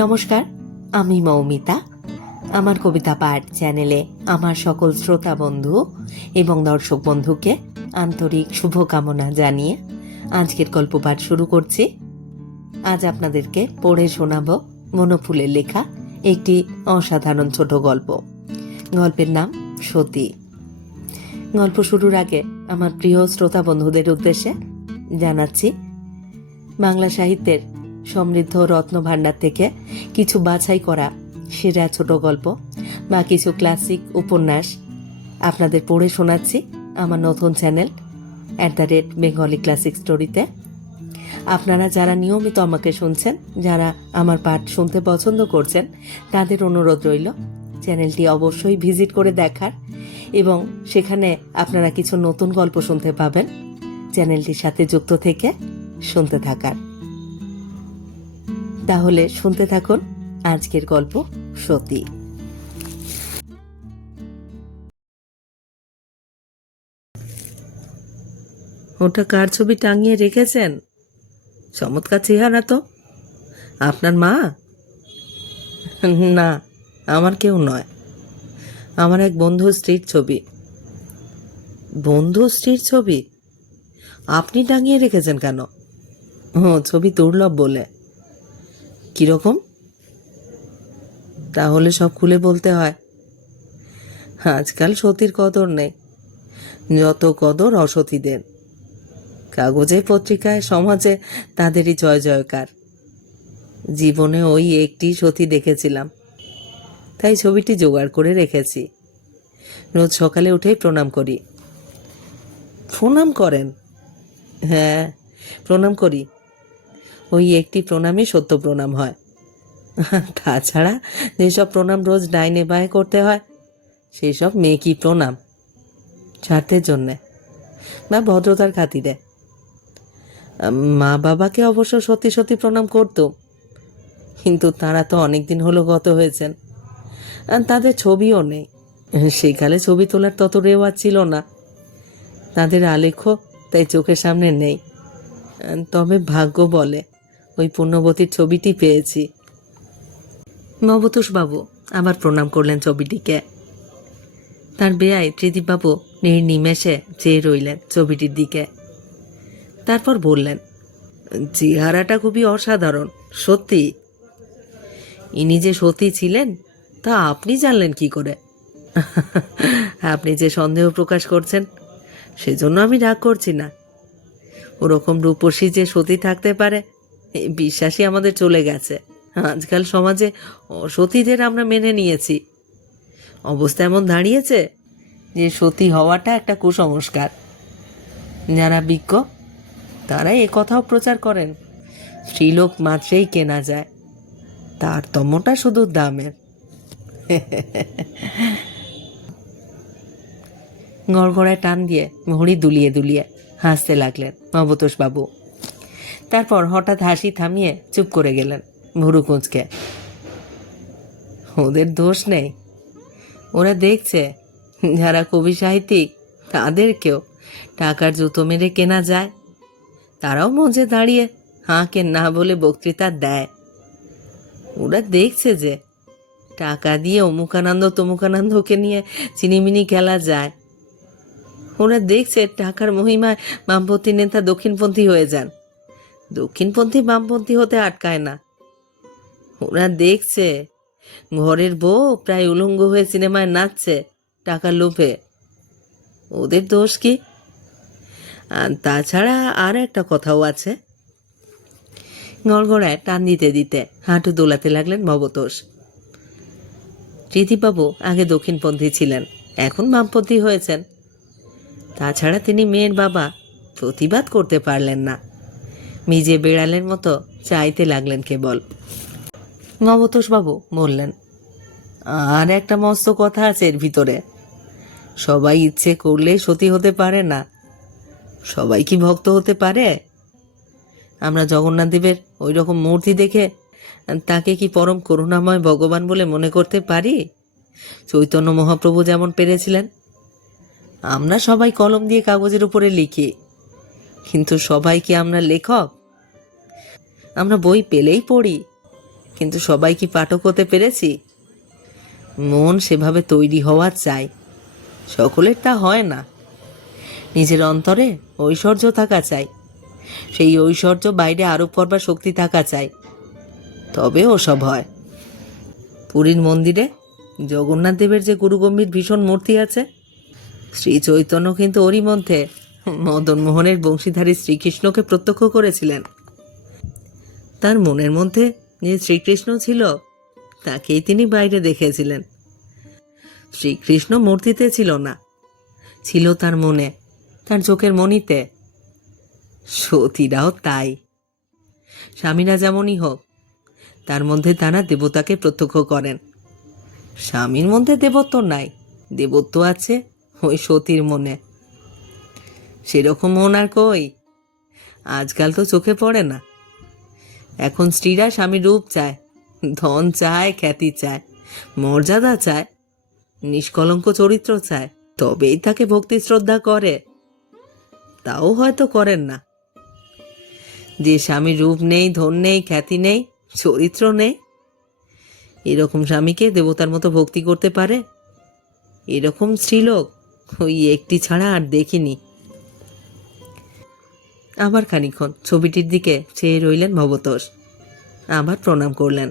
নমস্কার, আমি মৌমিতা। আমার কবিতা পাঠ চ্যানেলে আমার সকল শ্রোতা বন্ধু এবং দর্শক বন্ধুকে আন্তরিক শুভকামনা জানিয়ে আজকের গল্প পাঠ শুরু করছি। আজ আপনাদেরকে পড়ে শোনাব মনফুলের লেখা একটি অসাধারণ ছোট গল্প। গল্পের নাম সতী। গল্প শুরুর আগে আমার প্রিয় শ্রোতা বন্ধুদের উদ্দেশ্যে জানাচ্ছি, বাংলা সাহিত্যের সমৃদ্ধ রত্ন ভাণ্ডার থেকে কিছু বাছাই করা সেরা ছোট গল্প, বা কিছু ক্লাসিক উপন্যাস আপনাদের পড়ে শোনাচ্ছি আমার নতুন channel at the rate Bengali classic স্টোরিতে আপনারা যারা নিয়মিত আমাকে শুনছেন, যারা আমার পাঠ শুনতে পছন্দ করছেন, তাদের অনুরোধ রইল চ্যানেলটি অবশ্যই ভিজিট করে দেখার, এবং সেখানে আপনারা কিছু নতুন গল্প শুনতে পাবেন চ্যানেলটির সাথে যুক্ত থেকে শুনতে থাকার। তাহলে শুনতে থাকুন আজকের গল্প সতী। ওটা কার ছবি টাঙিয়ে রেখেছেন? চমৎকার চেহারা তো। আপনার মা? না, আমার কেউ নয়। আমার এক বন্ধু স্ত্রীর ছবি। বন্ধু স্ত্রীর ছবি? আপনি টাঙিয়ে রেখেছেন কেন? ও, ছবি দুর্লভ বলে। কীরকম? তাহলে সব খুলে বলতে হয়। আজকাল সতীর কদর নেই। যত কদর অসতীদের। কাগজে, পত্রিকায়, সমাজে তাদেরই জয় জয়কার। জীবনে ওই একটি সতী দেখেছিলাম। তাই ছবিটি জোগাড় করে রেখেছি। রোজ সকালে উঠেই প্রণাম করি। প্রণাম করেন? হ্যাঁ প্রণাম করি। ওই একটি প্রণামই সত্য প্রণাম হয়। তাছাড়া যেসব প্রণাম রোজ ডাইনে বায়ে করতে হয় সেই সব মেকি প্রণাম? স্বার্থের জন্যে বা ভদ্রতার খাতিরে। মা বাবাকে অবশ্য সত্যি সত্যি প্রণাম করতো, কিন্তু তারা তো অনেক দিন হলো গত হয়েছেন। তাদের ছবিও নেই। সেকালে ছবি তোলার তত রেওয়াজ ছিল না। তাদের আলেখ্য তাই চোখের সামনে নেই। তবে ভাগ্য বলে ওই পুণ্যবতীর ছবিটি পেয়েছি। বাবু আবার প্রণাম করলেন ছবিটিকে। তার বেয়াই ত্রিদীপবাবু নির্নিমেষে চেয়ে রইলেন ছবিটির দিকে। তারপর বললেন, চেহারাটা খুবই অসাধারণ, সত্যি। ইনি যে সত্যি ছিলেন, তা আপনি জানলেন কি করে? আপনি যে সন্দেহ প্রকাশ করছেন, সেজন্য আমি রাগ করছি না। ওরকম রূপসী যে সতী থাকতে পারে এই বিশ্বাসই আমাদের চলে গেছে। আজকাল সমাজে সতীদের আমরা মেনে নিয়েছি। অবস্থা এমন দাঁড়িয়েছে যে সতী হওয়াটা একটা কুসংস্কার। যারা বিজ্ঞ তারা এ কথাও প্রচার করেন, স্ত্রীলোক মাত্রেই কেনা যায়। তারতম্যটা শুধু দামের। গড়গড়ায় টান দিয়ে ঘড়ি দুলিয়ে দুলিয়ে হাসতে লাগলেন মবতোষ বাবু তারপর হঠাৎ হাসি থামিয়ে চুপ করে গেলেন ভুরু কুঁচকে। ওদের দোষ নেই। ওরা দেখছে যারা কবি সাহিত্যিক তাদেরকেও টাকার জুতো মেরে কেনা যায়। তারাও মঞ্চে দাঁড়িয়ে হাঁকে না বলে বক্তৃতা দেয়। ওরা দেখছে যে টাকা দিয়ে অমুকানন্দ তমুকানন্দকে নিয়ে চিনিমিনি খেলা যায়। ওরা দেখছে টাকার মহিমায় বামপন্থী নেতা দক্ষিণপন্থী হয়ে যান। দক্ষিণপন্থী বামপন্থী হতে আটকায় না। ওরা দেখছে, ঘরের বউ প্রায় উলঙ্গ হয়ে সিনেমায় নাচছে টাকার লোভে। ওদের দোষ কি? আর তাছাড়া আর একটা কথাও আছে। গড়গড়ায় টান দিতে দিতে হাঁটু দোলাতে লাগলেন ভবতোষ ত্রিদীপবাবু আগে দক্ষিণপন্থী ছিলেন, এখন বামপন্থী হয়েছেন। তাছাড়া তিনি মেয়ের বাবা, প্রতিবাদ করতে পারলেন না। মিজে বেড়ালের মতো চাইতে লাগলেন কেবল। নবতোষবাবু বললেন, আর একটা মস্ত কথা আছে এর ভিতরে। সবাই ইচ্ছে করলে সতী হতে পারে না। সবাই কি ভক্ত হতে পারে? আমরা জগন্নাথ দেবের ওই রকম মূর্তি দেখে তাকে কি পরম করুণাময় ভগবান বলে মনে করতে পারি? চৈতন্য মহাপ্রভু যেমন পেরেছিলেন, আমরা সবাই কলম দিয়ে কাগজের উপরে লিখি। কিন্তু সবাই কি আমরা লেখক? আমরা বই পেলেই পড়ি, কিন্তু সবাই কি পাঠক হতে পেরেছি? মন সেভাবে তৈরি হওয়া চাই, সকলের তা হয় না। নিজের অন্তরে ঐশ্বর্য থাকা চাই, সেই ঐশ্বর্য বাইরে আরোপ করবার শক্তি থাকা চাই তবে ওসব হয়। পুরীর মন্দিরে জগন্নাথ দেবের যে গুরুগম্ভীর ভীষণ মূর্তি আছে শ্রী চৈতন্য কিন্তু ওরই মধ্যে। মদন মোহনের বংশীধারী শ্রীকৃষ্ণকে প্রত্যক্ষ করেছিলেন। তার মনের মধ্যে যে শ্রীকৃষ্ণ ছিল, তাকেই তিনি বাইরে দেখেছিলেন। শ্রীকৃষ্ণ মূর্তিতে ছিল না, ছিল তার মনে, তার চোখের মনিতে সতীরাও তাই। স্বামীরা যেমনই হোক, তার মধ্যে তারা দেবতাকে প্রত্যক্ষ করেন। স্বামীর মধ্যে দেবত্ব নাই, দেবত্ব আছে ওই সতীর মনে। সেরকম মন আর কই? আজকাল তো চোখে পড়ে না। এখন স্ত্রীরা স্বামীর রূপ চায়, ধন চায়, খ্যাতি চায়, মর্যাদা চায়, নিষ্কলঙ্ক চরিত্র চায়, তবেই তাকে ভক্তি শ্রদ্ধা করে। তাও হয়তো করেন না। যে স্বামীর রূপ নেই, ধন নেই, খ্যাতি নেই, চরিত্র নেই, এরকম স্বামীকে দেবতার মতো ভক্তি করতে পারে? এরকম স্ত্রীলোক, ওই একটি ছাড়া আর দেখিনি। আবার খানিক্ষণ ছবিটির দিকে চেয়ে রইলেন ভবতোষ। আবার প্রণাম করলেন।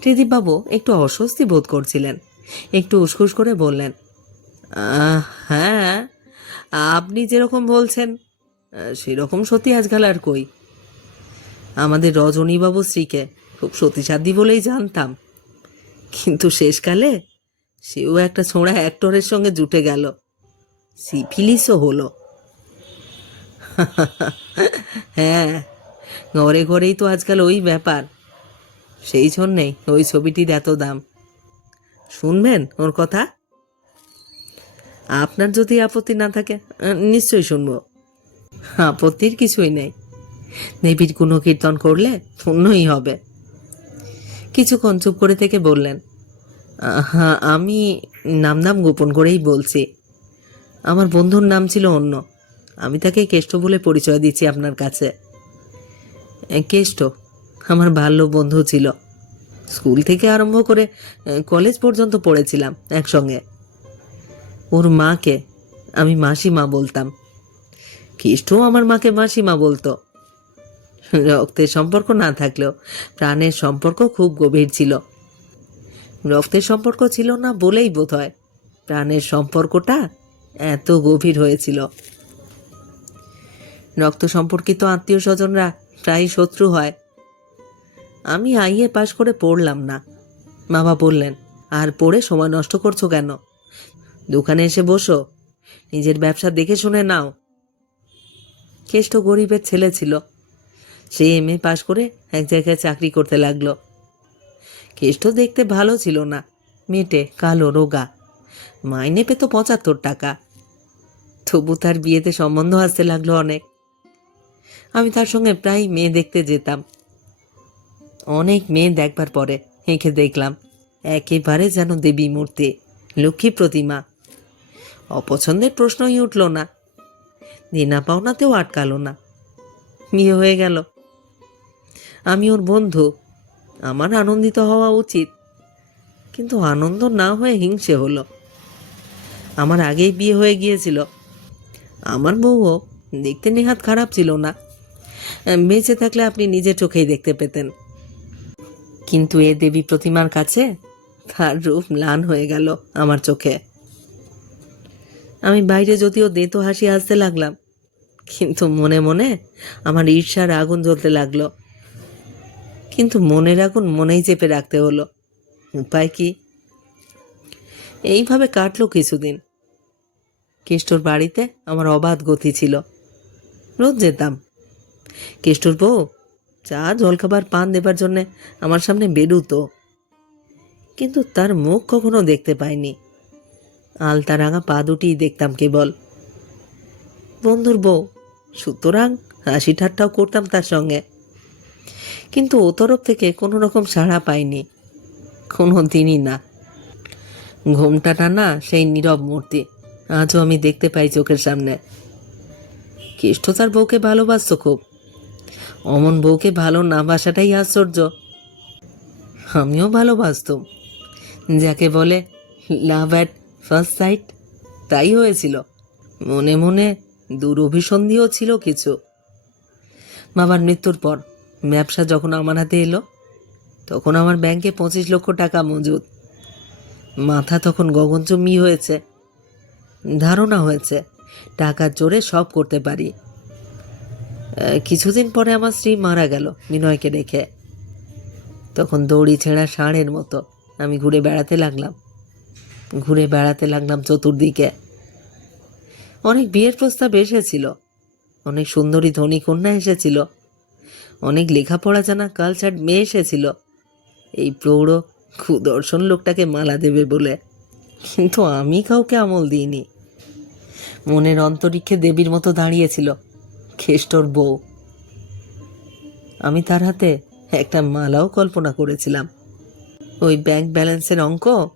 ত্রিদীপবাবু একটু অস্বস্তি বোধ করছিলেন। একটু উসখুস করে বললেন হ্যাঁ আপনি যেরকম বলছেন, সেরকম সত্যি আজকাল আর কই। আমাদের রজনীবাবু স্ত্রীকে খুব সতীসাধ্যী বলেই জানতাম। কিন্তু শেষকালে সেও একটা ছোঁড়া অ্যাক্টরের সঙ্গে জুটে গেল। সিফিলিসও হলো। হ্যাঁ ঘরে ঘরেই তো আজকাল ওই ব্যাপার। সেই জন্যেই ওই ছবিটির এত দাম। শুনবেন ওর কথা? আপনার যদি আপত্তি না থাকে, নিশ্চয়ই শুনব। আপত্তির কিছুই নেই। দেবীর কীর্তন করলে পুণ্যই হবে। কিছুক্ষণ চুপ করে থেকে বললেন আমি নাম নাম গোপন করেই বলছি। আমার বন্ধুর নাম ছিল অন্য। আমি তাকে কেষ্ট বলে পরিচয় দিচ্ছি আপনার কাছে। কেষ্ট, আমার বাল্য বন্ধু ছিল। স্কুল থেকে আরম্ভ করে কলেজ পর্যন্ত পড়েছিলাম একসঙ্গে। ওর মাকে আমি মাসিমা বলতাম। কেষ্টও আমার মাকে মাসিমা বলতো। রক্তের সম্পর্ক না থাকলেও প্রাণের সম্পর্ক খুব গভীর ছিল। রক্তের সম্পর্ক ছিল না বলেই বোধ হয় প্রাণের সম্পর্কটা এত গভীর হয়েছিল। রক্ত সম্পর্কিত আত্মীয় স্বজনরা প্রায় শত্রু হয়। আমি আইএ পাশ করে পড়লাম না। বাবা বললেন, আর পড়ে সময় নষ্ট করছ কেন? দোকানে এসে বসো। নিজের ব্যবসা দেখে শুনে নাও। কেষ্ট গরিবের ছেলে ছিল। সে এম এ পাশ করে এক জায়গায় চাকরি করতে লাগল। কেষ্ট দেখতে ভালো ছিল না। মেটে কালো রোগা। মাইনে পেত পঁচাত্তর টাকা। তবু তার বিয়েতে সম্বন্ধ আসতে লাগল অনেক। আমি তার সঙ্গে প্রায় মেয়ে দেখতে যেতাম। অনেক মেয়ে দেখবার পরে হেঁকে দেখলাম, একেবারে যেন দেবী মূর্তি, লক্ষ্মী প্রতিমা। অপছন্দের প্রশ্নই উঠল না। দিনা পাওনাতেও আটকালো না। বিয়ে হয়ে গেল। আমি ওর বন্ধু, আমার আনন্দিত হওয়া উচিত। কিন্তু আনন্দ না হয়ে হিংসে হলো। আমার আগেই বিয়ে হয়ে গিয়েছিল। আমার বউও দেখতে নেহাত খারাপ ছিল না। বেঁচে থাকলে আপনি নিজে চোখেই দেখতে পেতেন। কিন্তু এ দেবী প্রতিমার কাছে তার রূপ ম্লান হয়ে গেল আমার চোখে। আমি বাইরে যদিও দেতো হাসি আসতে লাগলাম, কিন্তু মনে মনে আমার ঈর্ষার আগুন জ্বলতে লাগল। কিন্তু মনের আগুন মনেই চেপে রাখতে হলো। উপায় কি? এইভাবে কাটলো কিছুদিন। কেষ্টর বাড়িতে আমার অবাধ গতি ছিল। রোজ যেতাম। কেষ্টুর বউ, চা, জলখাবার, পান দেবার জন্যে আমার সামনে বেরুতো। কিন্তু তার মুখ কখনো দেখতে পাইনি। আলতা রাঙা পা দুটিই দেখতাম কেবল। বন্ধুর বউ, সুতরাং হাসি ঠাট্টাও করতাম তার সঙ্গে। কিন্তু ও তরফ থেকে কোনো রকম সাড়া পাইনি। কোনো দিনই না। ঘোমটা টানা সেই নীরব মূর্তি, আজও আমি দেখতে পাই চোখের সামনে। কেষ্ট তার বউকে ভালোবাসত খুব। অমন বউকে ভালো না বাসাটাই আশ্চর্য। আমিও ভালোবাসতুম। যাকে বলে লাভ অ্যাট ফার্স্ট সাইট তাই হয়েছিল। মনে মনে দুরভিসন্ধিও ছিল কিছু। বাবার মৃত্যুর পর ব্যবসা যখন আমার হাতে এলো, তখন আমার ব্যাংকে পঁচিশ লক্ষ টাকা মজুদ। মাথা তখন গগনচুম্বী হয়েছে। ধারণা হয়েছে। টাকার জোরে সব করতে পারি। কিছুদিন পরে আমার স্ত্রী মারা গেল বিনয়কে রেখে তখন দড়ি ছেঁড়া ষাঁড়ের মতো। আমি ঘুরে বেড়াতে লাগলাম। ঘুরে বেড়াতে লাগলাম চতুর্দিকে। অনেক বিয়ের প্রস্তাব এসেছিল। অনেক সুন্দরী ধনী কন্যা এসেছিল। অনেক লেখাপড়া জানা কালচার মেয়ে এসেছিল। এই প্রৌঢ় কুদর্শন লোকটাকে মালা দেবে বলে। কিন্তু আমি কাউকে আমল দিইনি। মনের অন্তরিক্ষে দেবীর মতো দাঁড়িয়েছিল, খেষ্টর বউ। আমি তার হাতে একটা মালাও কল্পনা করেছিলাম। ওই ব্যাংক ব্যালেন্সের অঙ্ক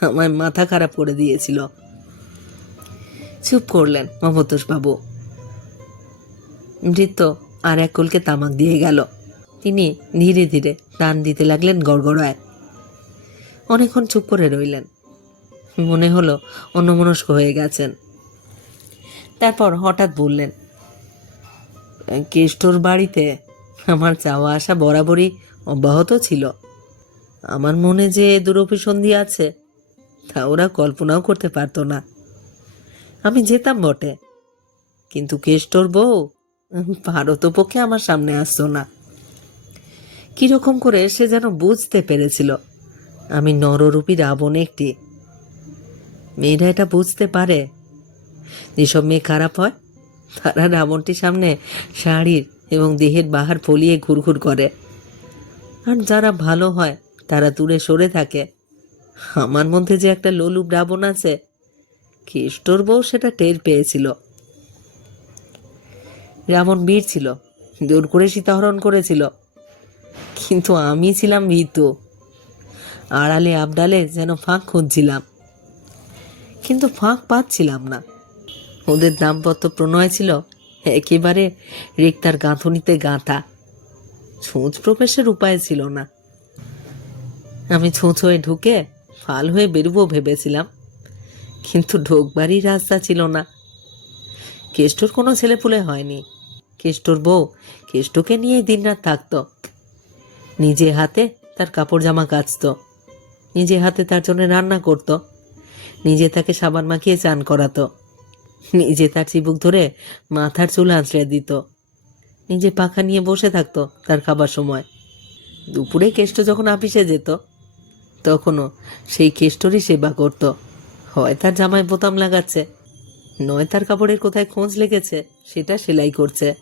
আমার মাথা খারাপ করে দিয়েছিল। চুপ করলেন বাবু মৃত্য আর এক কলকে তামাক দিয়ে গেল। তিনি ধীরে ধীরে টান দিতে লাগলেন গড়গড়ায়। অনেকক্ষণ চুপ করে রইলেন। মনে হলো অন্যমনস্ক হয়ে গেছেন। তারপর হঠাৎ বললেন, কেষ্টর বাড়িতে আমার চাওয়া আসা বরাবরই অব্যাহত ছিল। আমার মনে যে দুরভিসন্ধি আছে, তা ওরা কল্পনাও করতে পারতো না। আমি যেতাম বটে, কিন্তু কেষ্টর বউ ভারত পক্ষে আমার সামনে আসতো না। কীরকম করে সে যেন বুঝতে পেরেছিল। আমি নররূপী রাবণ একটি। মেয়েরা এটা বুঝতে পারে যেসব মেয়ে খারাপ হয়, তারা রাবণটির সামনে শাড়ির এবং দেহের বাহার ফলিয়ে ঘুরঘুর করে। আর যারা ভালো হয়, তারা দূরে সরে থাকে। আমার মধ্যে যে একটা লোলুপ রাবণ আছে খ্রিস্টর বউ সেটা টের পেয়েছিল। রাবণ বীর ছিল, জোর করে সীতাহরণ করেছিল। কিন্তু আমি ছিলাম ভীত। আড়ালে আবডালে যেন ফাঁক খুঁজছিলাম। কিন্তু ফাঁক পাচ্ছিলাম না। ওদের দাম্পত্য প্রণয় ছিল একেবারে রেক্তার গাঁথনিতে গাঁথা। ছোঁচ প্রবেশের উপায় ছিল না। আমি ছুঁচ হয়ে ঢুকে ফাল হয়ে বেরুবো ভেবেছিলাম, কিন্তু ঢোকবারই রাস্তা ছিল না। কেষ্টর কোনো ছেলেপুলে হয়নি। কেষ্টর বউ কেষ্টকে নিয়ে দিনরাত থাকতো। নিজে হাতে তার কাপড় জামা কাচত। নিজে হাতে তার জন্য রান্না করত। নিজে তাকে সাবান মাখিয়ে চান করাতো। নিজে তার চিবুক ধরে মাথার চুল আঁচড়ে দিত। নিজে পাখা নিয়ে বসে থাকতো তার খাবার সময়। দুপুরে কেষ্ট যখন আপিসে যেত, তখনও সেই কেষ্টরই সেবা করত। হয় তার জামায় বোতাম লাগাচ্ছে, নয় তার কাপড়ের কোথায় খোঁজ লেগেছে, সেটা সেলাই করছে,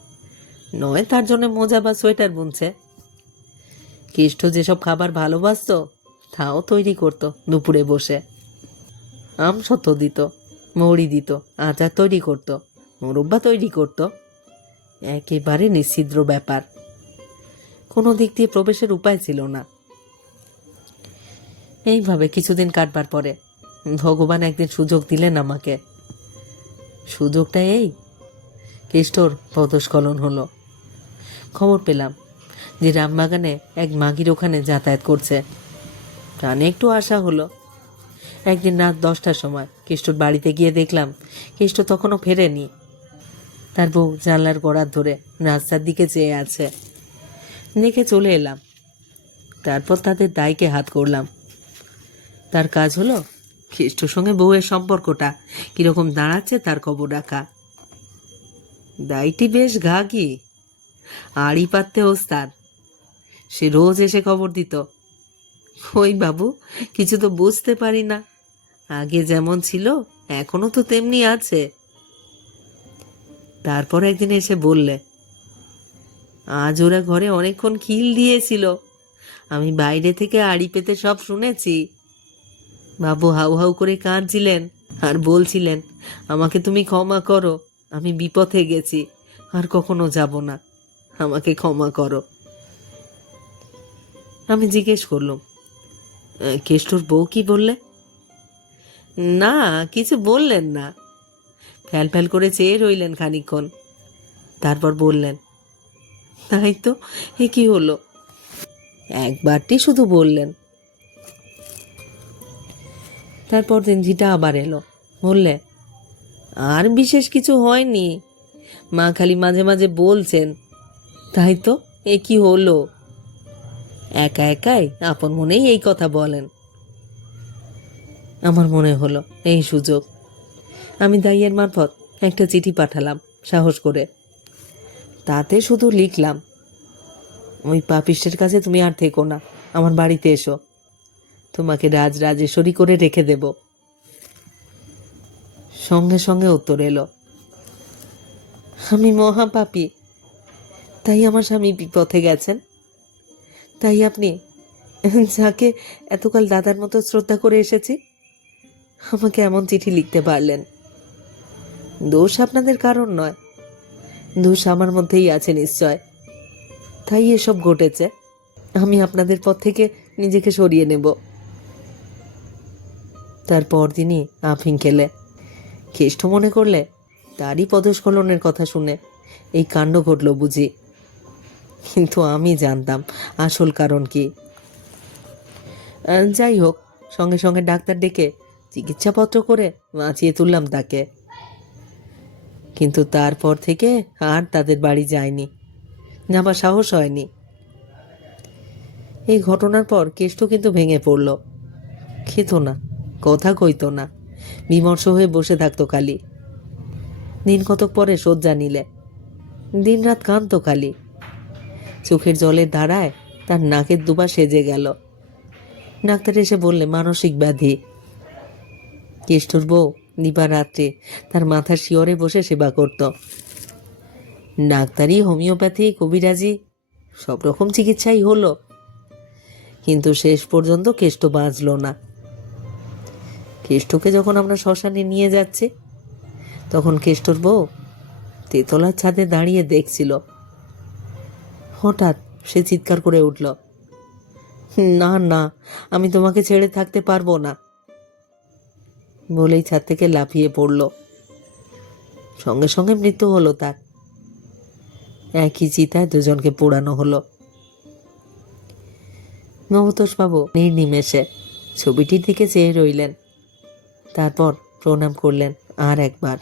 নয় তার জন্য মোজা বা সোয়েটার বুনছে। কেষ্ট যেসব খাবার ভালোবাসতো, তাও তৈরি করত দুপুরে বসে। আম সত্য দিত। মৌরি দিত, আচার তৈরি করত, মোরব্বা তৈরি করত। একেবারে নিশ্ছিদ্র ব্যাপার। কোনো দিক দিয়ে প্রবেশের উপায় ছিল না। এইভাবে কিছুদিন কাটবার পরে ভগবান একদিন সুযোগ দিলেন আমাকে। সুযোগটা এই, কেষ্টর পদস্খলন হলো। খবর পেলাম যে রামবাগানে এক মাগির ওখানে যাতায়াত করছে। প্রাণে একটু আশা হলো। একদিন রাত দশটার সময় কেষ্টর বাড়িতে গিয়ে দেখলাম, কেষ্ট তখনও ফেরেনি। তার বউ জানলার গড়ার ধরে রাস্তার দিকে চেয়ে আছে। দেখে চলে এলাম। তারপর তাদের দায়কে হাত করলাম। তার কাজ হলো খ্রিস্টর সঙ্গে বউয়ের সম্পর্কটা কীরকম দাঁড়াচ্ছে তার খবর রাখা। দায়টি বেশ ঘাগি আড়ি পাততে ওস্তাদ সে রোজ এসে খবর দিত। ওই বাবু, কিছু তো বুঝতে পারি না। আগে যেমন ছিল এখনও তো তেমনি আছে। তারপর একদিন এসে বললে আজ ওরা ঘরে অনেকক্ষণ খিল দিয়েছিল। আমি বাইরে থেকে আড়ি পেতে সব শুনেছি। বাবু হাউ হাউ করে কাঁদছিলেন আর বলছিলেন আমাকে তুমি ক্ষমা করো আমি বিপথে গেছি আর কখনো যাব না। আমাকে ক্ষমা করো। আমি জিজ্ঞেস করলাম "আহ, কেষ্টর বউ কি বললে? না, কিছু বললেন না। ফ্যাল ফ্যাল করে চেয়ে রইলেন খানিকক্ষণ। তারপর বললেন, তাই তো, এ কি হলো? একবারটি শুধু বললেন। তারপর দিন ঝিটা আবার এলো, বললে, আর বিশেষ কিছু হয়নি। মা খালি মাঝে মাঝে বলছেন। তাই তো, এ কি হলো? একা একাই, আপন মনেই এই কথা বলেন। আমার মনে হলো, এই সুযোগ। আমি দাইয়ের মারফত একটা চিঠি পাঠালাম, সাহস করে। তাতে শুধু লিখলাম, ওই পাপিষ্টের কাছে তুমি আর থেকো না, আমার বাড়িতে এসো। তোমাকে রাজ রাজেশ্বরী করে রেখে দেব। সঙ্গে সঙ্গে উত্তর এলো, আমি মহাপাপি তাই আমার স্বামী বিপথে গেছেন। তাই আপনি যাকে এতকাল দাদার মতো শ্রদ্ধা করে এসেছি আমাকে এমন চিঠি লিখতে পারলেন। দোষ আপনাদের কারণ নয়। দোষ আমার মধ্যেই আছে নিশ্চয়। তাই এসব ঘটেছে। আমি আপনাদের পথ থেকে নিজেকে সরিয়ে নেব। তারপর দিনই আফিং খেলে। কেষ্ট মনে করলে তারই পদস্খলনের কথা শুনে এই কাণ্ড ঘটল বুঝি। কিন্তু আমি জানতাম আসল কারণ কি। যাই হোক, সঙ্গে সঙ্গে ডাক্তার ডেকে চিকিৎসাপত্র করে বাঁচিয়ে তুললাম তাকে। কিন্তু তারপর থেকে আর তাদের বাড়ি যায়নি যাবার সাহস হয়নি। এই ঘটনার পর কেষ্ট কিন্তু ভেঙে পড়ল। খেত না, কথা কইতো না, বিমর্ষ হয়ে বসে থাকতো কালি দিন কতক পরে শয্যা নিলে দিন রাত কাঁদতো কালি চোখের জলের ধারায় তার নাকের দুবা সেজে গেল। ডাক্তার এসে বললে, মানসিক ব্যাধি কেষ্টর বউ দিবারাত্রে তার মাথার শিওরে বসে সেবা করত। ডাক্তারি হোমিওপ্যাথি, কবিরাজি, সব রকম চিকিৎসাই হলো। কিন্তু শেষ পর্যন্ত কেষ্ট বাঁচল না। কেষ্টকে যখন আমরা শ্মশানে নিয়ে যাচ্ছি, তখন কেষ্টর বউ তেতলার ছাদে দাঁড়িয়ে দেখছিল। হঠাৎ সে চিৎকার করে উঠল, না না, আমি তোমাকে ছেড়ে থাকতে পারব না। বলেই ছাদ থেকে লাফিয়ে পড়ল। সঙ্গে সঙ্গে মৃত্যু হলো তার। একই চিতায় দুজনকে পোড়ানো হলো। মমতোষবাবু নির্নিমেষে ছবিটির দিকে চেয়ে রইলেন। তারপর প্রণাম করলেন আর একবার।